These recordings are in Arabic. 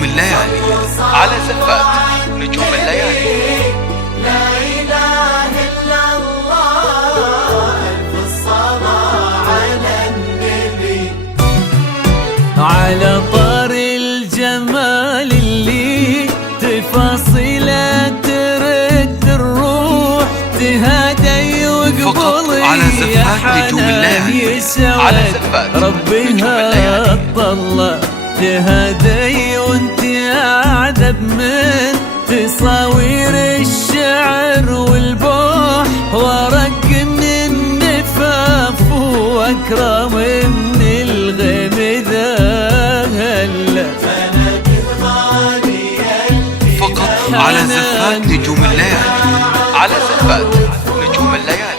نجوم الليالي، على زفات نجوم الليالي. لا إله إلا الله، ألف الصلاة على النبي. على طار الجمال اللي تفاصيله ترد الروح، تهادي وقبلي على زفات نجوم الليالي، على زفات ربها طلع تهادي وانت اعذب من تصاوير الشعر والبوح، ورق من النفاف واكرم من الغيم ذهل. فقط على زفات نجوم الليالي، على زفات نجوم الليالي.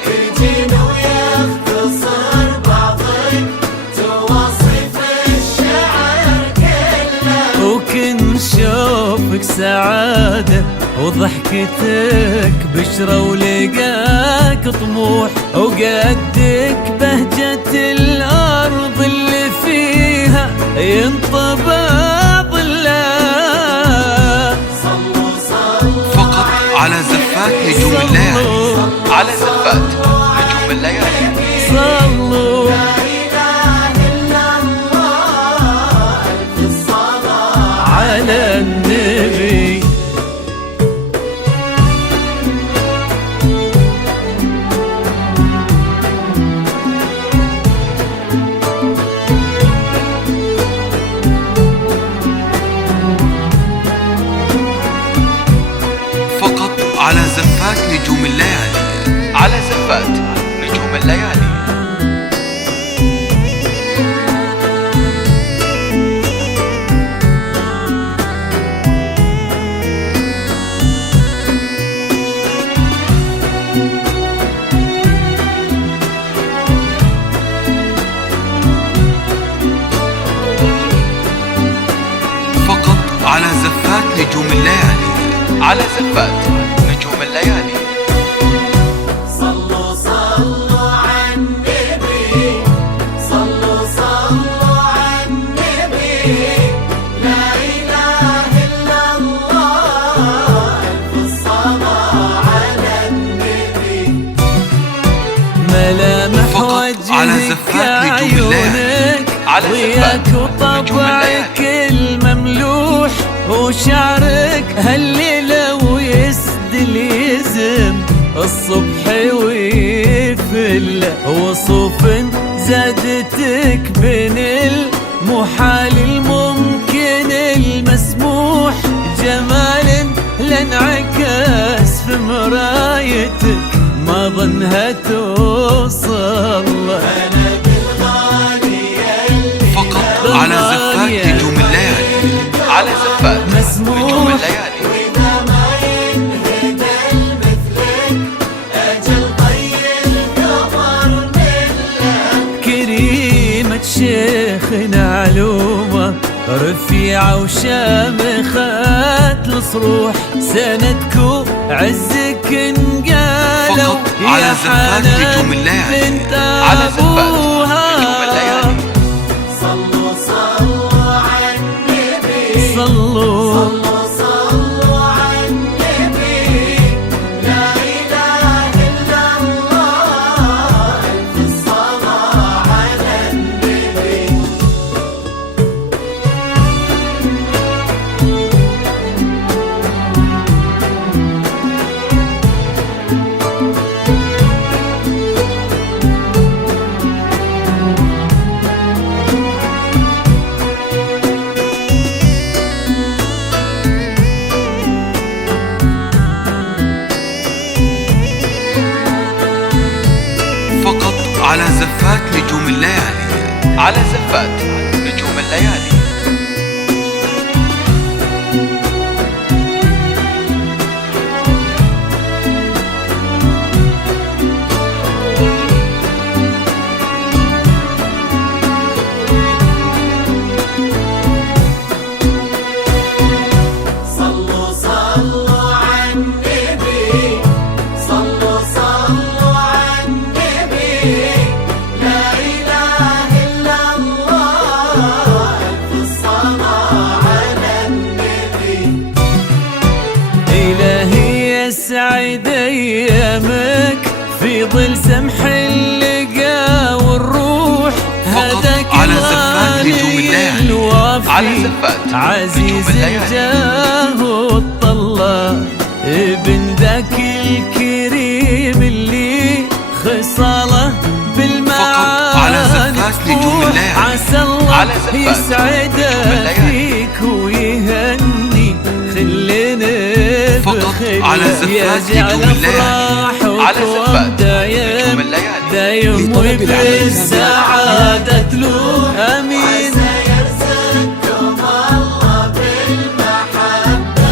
وكن شوفك سعادة وضحكتك بشرة ولقاك طموح، وقدك بهجة الأرض اللي فيها ينطبع ظلها. فقط على زفات نجوم الليالي، على زفات نجوم الليالي. صلوا على النبي. فقط على زفات نجوم الليالي، على زفات نجوم الليالي. على زفات نجوم الليالي، على زفات نجوم الليالي. صلوا صلوا على النبي، صلوا صلوا على النبي. لا إله إلا الله، ألف الصلاة على النبي. ملامح على زفات نجوم الليالي، على زفات نجوم الليالي. المملوح وشعرك هالليلة ويسدل يزم الصبح ويفل، وصوف زادتك بين المحال الممكن المسموح، جمال لانعكس في مرايتك ما ظنها توصل. فقط على زفات نجوم الليالي، على زفات نجوم الليالي. وإذا ما ينهدى مثلك أجل طي القمر ملك. كريمة شيخنا علومة رفيعة وشامخات الصروح، سندكو عزك انقالوا. فقط على زفات نجوم الليالي، على زفات نجوم الليالي. صلوا صلوا على النبي، صلوا صلوا صلوا على النبي. لا إله إلا الله، ألف الصلاة على النبي. على زفات نجوم الليالي، على زفات نجوم الليالي. صلوا صلوا على النبي، صلوا صلوا على النبي. لا إله إلا الله، فضل سمح اللقا والروح هداك على زفات نجوم الليالي. الوافي على زفات عزيز نجوم الليالي. الجاه والطلة ابن ذاك الكريم اللي خصاله على زفات نجوم الليالي. عسى الله على زفات يسعد نجوم الليالي. فيك ويهني خلينا بخير على زفات نجوم الليالي. على زفات نجوم الليالي. دايم وبالسعادة تلوح امين. يرزقكم الله بالمحبة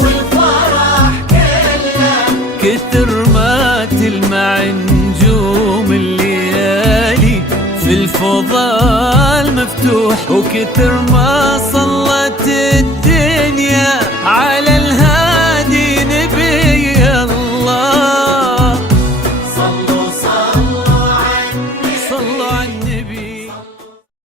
والفرح كله كثر ما تلمع نجوم الليالي في الفضاء المفتوح وكثر ما